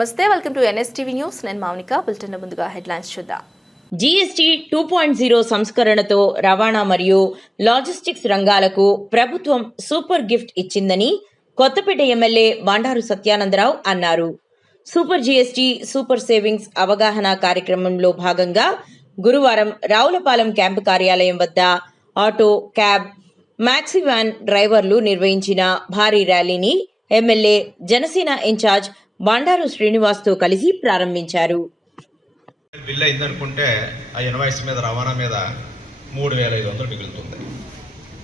నమస్తే welcome to NSTV news. నేను Mounika bulletin ముందుగా హెడ్లైన్స్ చూద్దాం. జీఎస్టీ టూ పాయింట్ జీరో సంస్కరణతో రవాణా మరియు లాజిస్టిక్స్ రంగాలకు ప్రభుత్వం సూపర్ గిఫ్ట్ ఇచ్చిందని కొత్తపేట ఎమ్మెల్యే బండారు సత్యానందరావు అన్నారు. సూపర్ జీఎస్టీ సూపర్ సేవింగ్స్ అవగాహన కార్యక్రమంలో భాగంగా గురువారం రావులపాలెం క్యాంపు కార్యాలయం వద్ద ఆటో క్యాబ్ మ్యాక్సీ వ్యాన్ డ్రైవర్లు నిర్వహించిన భారీ ర్యాలీని ఎమ్మెల్యే జనసేన ఇన్ఛార్జ్ బండారు శ్రీనివాస్తో కలిసి ప్రారంభించారు. బిల్ అయిందనుకుంటే ఆ ఇన్వాయిస్ మీద రవాణా మీద మూడు వేల ఐదు వందలు మిగులుతుంది.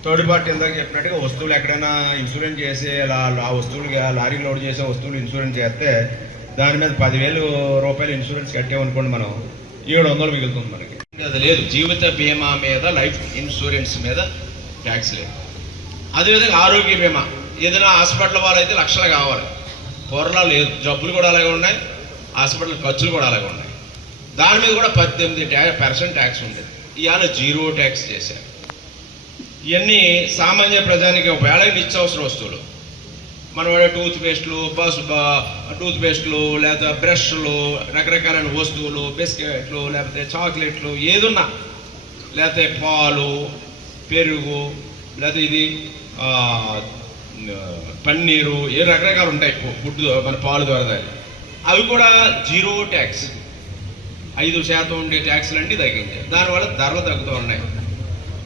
థర్డ్ పార్టీ ఇందాక చెప్పినట్టుగా వస్తువులు ఎక్కడైనా ఇన్సూరెన్స్ చేసి ఆ వస్తువులు లారీ లోడ్ చేసే వస్తువులు ఇన్సూరెన్స్ చేస్తే దాని మీద పదివేలు రూపాయలు ఇన్సూరెన్స్ కట్టామనుకోండి మనం ఏడు వందలు మిగులుతుంది మనకి. అది లేదు. జీవిత బీమా మీద లైఫ్ ఇన్సూరెన్స్ మీద ట్యాక్స్ లేదు. అదేవిధంగా ఆరోగ్య బీమా. ఏదైనా హాస్పిటల్ వాళ్ళైతే లక్షలు కావాలి. పూర్వలా లేదు. జబ్బులు కూడా అలాగే ఉన్నాయి. హాస్పిటల్ ఖర్చులు కూడా అలాగే ఉన్నాయి. దాని మీద కూడా పద్దెనిమిది పర్సెంట్ ట్యాక్స్ ఉండేది. ఇవాళ జీరో ట్యాక్స్ చేశారు. ఇవన్నీ సామాన్య ప్రజానికి ఒకవేళ నిత్యావసర వస్తువులు. మన వాడే టూత్ పేస్ట్లు బస్ టూత్ పేస్ట్లు లేకపోతే బ్రష్లు రకరకాలైన వస్తువులు బిస్కెట్లు లేకపోతే చాక్లెట్లు ఏదున్నా. లేకపోతే పాలు పెరుగు లేకపోతే ఇది పన్నీరు ఏ రకరకాలు ఉంటాయి. ఫుడ్ మన పాలు ద్వారా అవి కూడా జీరో ట్యాక్స్. ఐదు శాతం ఉండే ట్యాక్స్లు అన్నీ తగ్గించాయి. దానివల్ల ధరలు తగ్గుతూ ఉన్నాయి.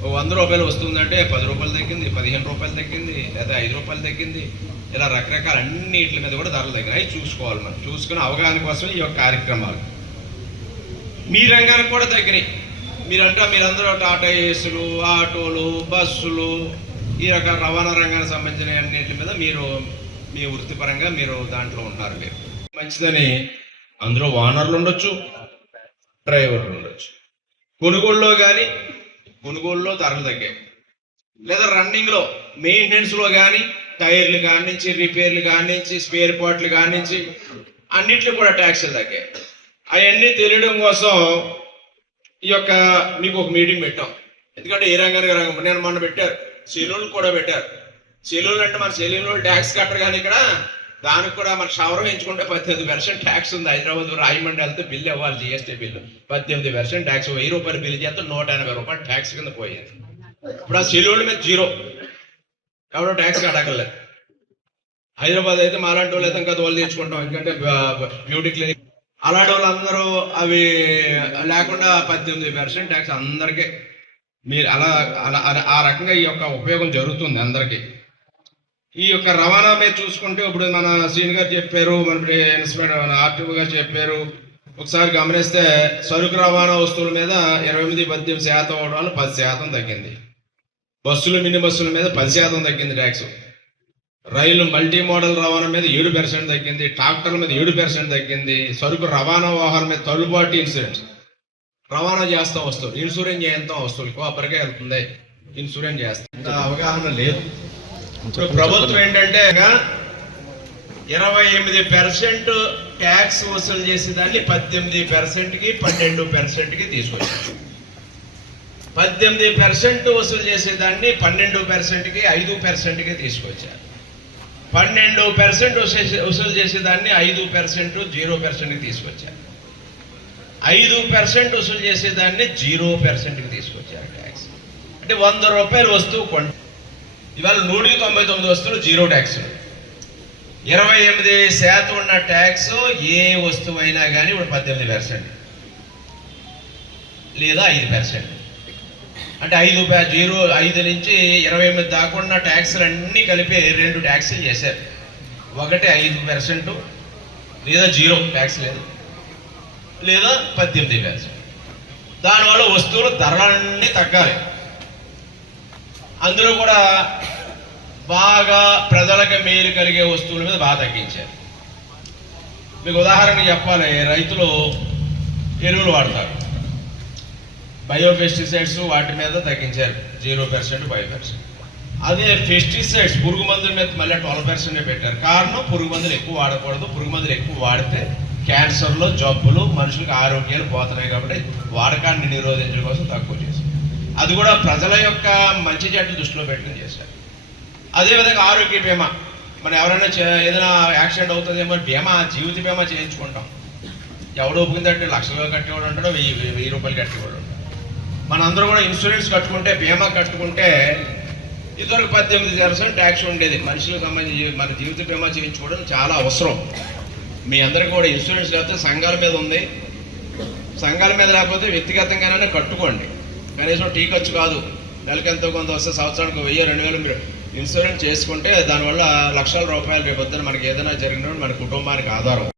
ఓ వంద రూపాయలు వస్తుందంటే పది రూపాయలు తగ్గింది పదిహేను రూపాయలు తగ్గింది లేదా ఐదు రూపాయలు తగ్గింది. ఇలా రకరకాల అన్నిటి మీద కూడా ధరలు తగ్గినాయి. అవి చూసుకోవాలి మనం. చూసుకుని అవగాహన కోసం ఈ యొక్క కార్యక్రమాలు. మీ రంగానికి కూడా తగ్గినాయి. మీరంటే మీరందరూ టాటా ఏసులు ఆటోలు బస్సులు ఈ యొక్క రవాణా రంగానికి సంబంధించిన అన్నింటి మీద మీరు మీ వృత్తిపరంగా మీరు దాంట్లో ఉంటారు మీరు. మంచిదని అందులో ఓనర్లు ఉండొచ్చు డ్రైవర్లు ఉండొచ్చు. కొనుగోలులో కానీ కొనుగోలులో ధరలు తగ్గాయి. లేదా రన్నింగ్లో మెయింటెనెన్స్లో కానీ టైర్లు కానించి రిపేర్లు కానించి స్పేర్ పార్ట్లు కానించి అన్నింటిలో కూడా ట్యాక్సీలు తగ్గాయి. అవన్నీ తెలియడం కోసం ఈ యొక్క మీకు ఒక మీటింగ్ పెట్టాం. ఎందుకంటే ఏ రంగానికి రంగం నేను మొన్న పెట్టారు సెలూన్ కూడా పెట్టారు. సెలూన్ అంటే మన సెలూన్లో ట్యాక్స్ కట్టరు కానీ ఇక్కడ దానికి కూడా మన షవర్ ఎంచుకుంటే పద్దెనిమిది పర్సెంట్ ట్యాక్స్ ఉంది. హైదరాబాద్ రాజమండ్రి వెళ్తే బిల్లు ఇవ్వాలి జిఎస్టీ బిల్లు పద్దెనిమిది పర్సెంట్ ట్యాక్స్ వెయ్యి రూపాయలు బిల్లు చేస్తే నూట ఎనభై రూపాయలు ట్యాక్స్ కింద పోయేది. ఇప్పుడు ఆ సెలూన్ మీద జీరో. కాబట్టి ట్యాక్స్ కట్టగలేదు హైదరాబాద్ అయితే మాలాంటి వాళ్ళు అయితే కదా వాళ్ళు తెచ్చుకుంటాం ఎందుకంటే బ్యూటీ క్లినిక్ అలాంటి వాళ్ళందరూ అవి లేకుండా పద్దెనిమిది పర్సెంట్ ట్యాక్స్ అందరికీ మీరు అలా అలా ఆ రకంగా ఈ యొక్క ఉపయోగం జరుగుతుంది అందరికీ. ఈ యొక్క రవాణా మీద చూసుకుంటే ఇప్పుడు మన శ్రీని గారు చెప్పారు మన ఇన్స్పెక్టర్ ఆర్టీఓ గారు చెప్పారు. ఒకసారి గమనిస్తే సరుకు రవాణా వస్తువుల మీద ఇరవై ఎనిమిది పద్దెనిమిది శాతం అవడం వల్ల పది శాతం తగ్గింది. బస్సులు మినీ బస్సుల మీద పది శాతం తగ్గింది ట్యాక్స్. రైలు మల్టీ మోడల్ రవాణా మీద ఏడు పర్సెంట్ తగ్గింది ట్రాక్టర్ల మీద ఏడు పర్సెంట్ తగ్గింది సరుకు రవాణా వాహనం మీద తొలిబాటు ఇన్సూరెన్స్. రవాణా చేస్తాం వస్తువులు. ఇన్సూరెన్స్ చేస్తాం వస్తువులు. కొబ్బరికే వెళ్తుంది. ఇన్సూరెన్స్ చేస్తాం. అవగాహన లేదు. ఇప్పుడు ప్రభుత్వం ఏంటంటే ఇరవై ఎనిమిది పర్సెంట్ ట్యాక్స్ వసూలు చేసేదాన్ని పద్దెనిమిది పర్సెంట్కి పన్నెండు పర్సెంట్కి తీసుకొచ్చారు. పద్దెనిమిది పర్సెంట్ వసూలు చేసేదాన్ని పన్నెండు పర్సెంట్కి ఐదు పర్సెంట్కి తీసుకొచ్చారు. పన్నెండు పర్సెంట్ వసూలు చేసేదాన్ని ఐదు పర్సెంట్ జీరో పర్సెంట్కి తీసుకొచ్చారు. ఐదు పర్సెంట్ వసూలు చేసేదాన్ని జీరో పర్సెంట్కి తీసుకొచ్చారు ట్యాక్స్ అంటే వంద రూపాయలు వస్తువు కొంట ఇవాళ నూటికి తొంభై తొమ్మిది వస్తువులు జీరో ట్యాక్స్ ఇరవై ఎనిమిది శాతం ఉన్న ట్యాక్స్ ఏ వస్తువు అయినా కానీ ఇప్పుడు పద్దెనిమిది పర్సెంట్. లేదా ఐదు పర్సెంట్. అంటే ఐదు జీరో ఐదు నుంచి ఇరవై ఎనిమిది దాకా ఉన్న ట్యాక్స్లు అన్నీ కలిపి రెండు ట్యాక్స్లు చేశారు. ఒకటి ఐదు పర్సెంట్ లేదా జీరో ట్యాక్స్ లేదు. లేదా పద్దెనిమిది వ్యాసం దానివల్ల వస్తువులు ధరలన్నీ తగ్గాలి. అందులో కూడా బాగా ప్రజలకు మేలు కలిగే వస్తువుల మీద బాగా తగ్గించారు. మీకు ఉదాహరణ చెప్పాలి రైతులు ఎరువులు వాడతారు. బయో పెస్టిసైడ్స్ వాటి మీద తగ్గించారు. Zero percent five percent. అదే పెస్టిసైడ్స్ పురుగు మందుల మీద మళ్ళీ ట్వెల్వ్ పర్సెంట్ పెట్టారు. కారణం పురుగు మందులు ఎక్కువ వాడకూడదు. పురుగు మందులు ఎక్కువ వాడితే క్యాన్సర్లు జబ్బులు మనుషులకు ఆరోగ్యాలు పోతున్నాయి కాబట్టి వాడకాన్ని నిరోధించడం కోసం తక్కువ చేశారు. అది కూడా ప్రజల యొక్క మంచి చెడ్డ దృష్టిలో పెట్టుకుని చేశారు. అదేవిధంగా ఆరోగ్య బీమా. మనం ఎవరైనా చే- ఏదైనా యాక్సిడెంట్ అవుతుందేమో బీమా జీవిత బీమా చేయించుకుంటాం. ఎవడు ఒప్పుకుందంటే లక్షలు కట్టేవాడు ఉంటాడో వెయ్యి వెయ్యి- రూపాయలు కట్టేవాడు మనందరూ కూడా ఇన్సూరెన్స్ కట్టుకుంటే బీమా కట్టుకుంటే ఇదివరకు పద్దెనిమిది పర్సెంట్ ట్యాక్స్ ఉండేది. మనుషులకు సంబంధించి మన జీవిత బీమా చేయించుకోవడం చాలా అవసరం. మీ అందరికీ కూడా ఇన్సూరెన్స్ లేకపోతే సంఘాల మీద ఉంది. సంఘాల మీద లేకపోతే వ్యక్తిగతంగానే కట్టుకోండి. కనీసం టీ ఖర్చు కాదు. నెలకి ఎంతో కొంత వస్తే సంవత్సరానికి వెయ్యి రెండు వేలు మీరు ఇన్సూరెన్స్ చేసుకుంటే దానివల్ల లక్షల రూపాయలు రేపొద్దున మనకి ఏదైనా జరిగినప్పుడు మన కుటుంబానికి ఆధారం.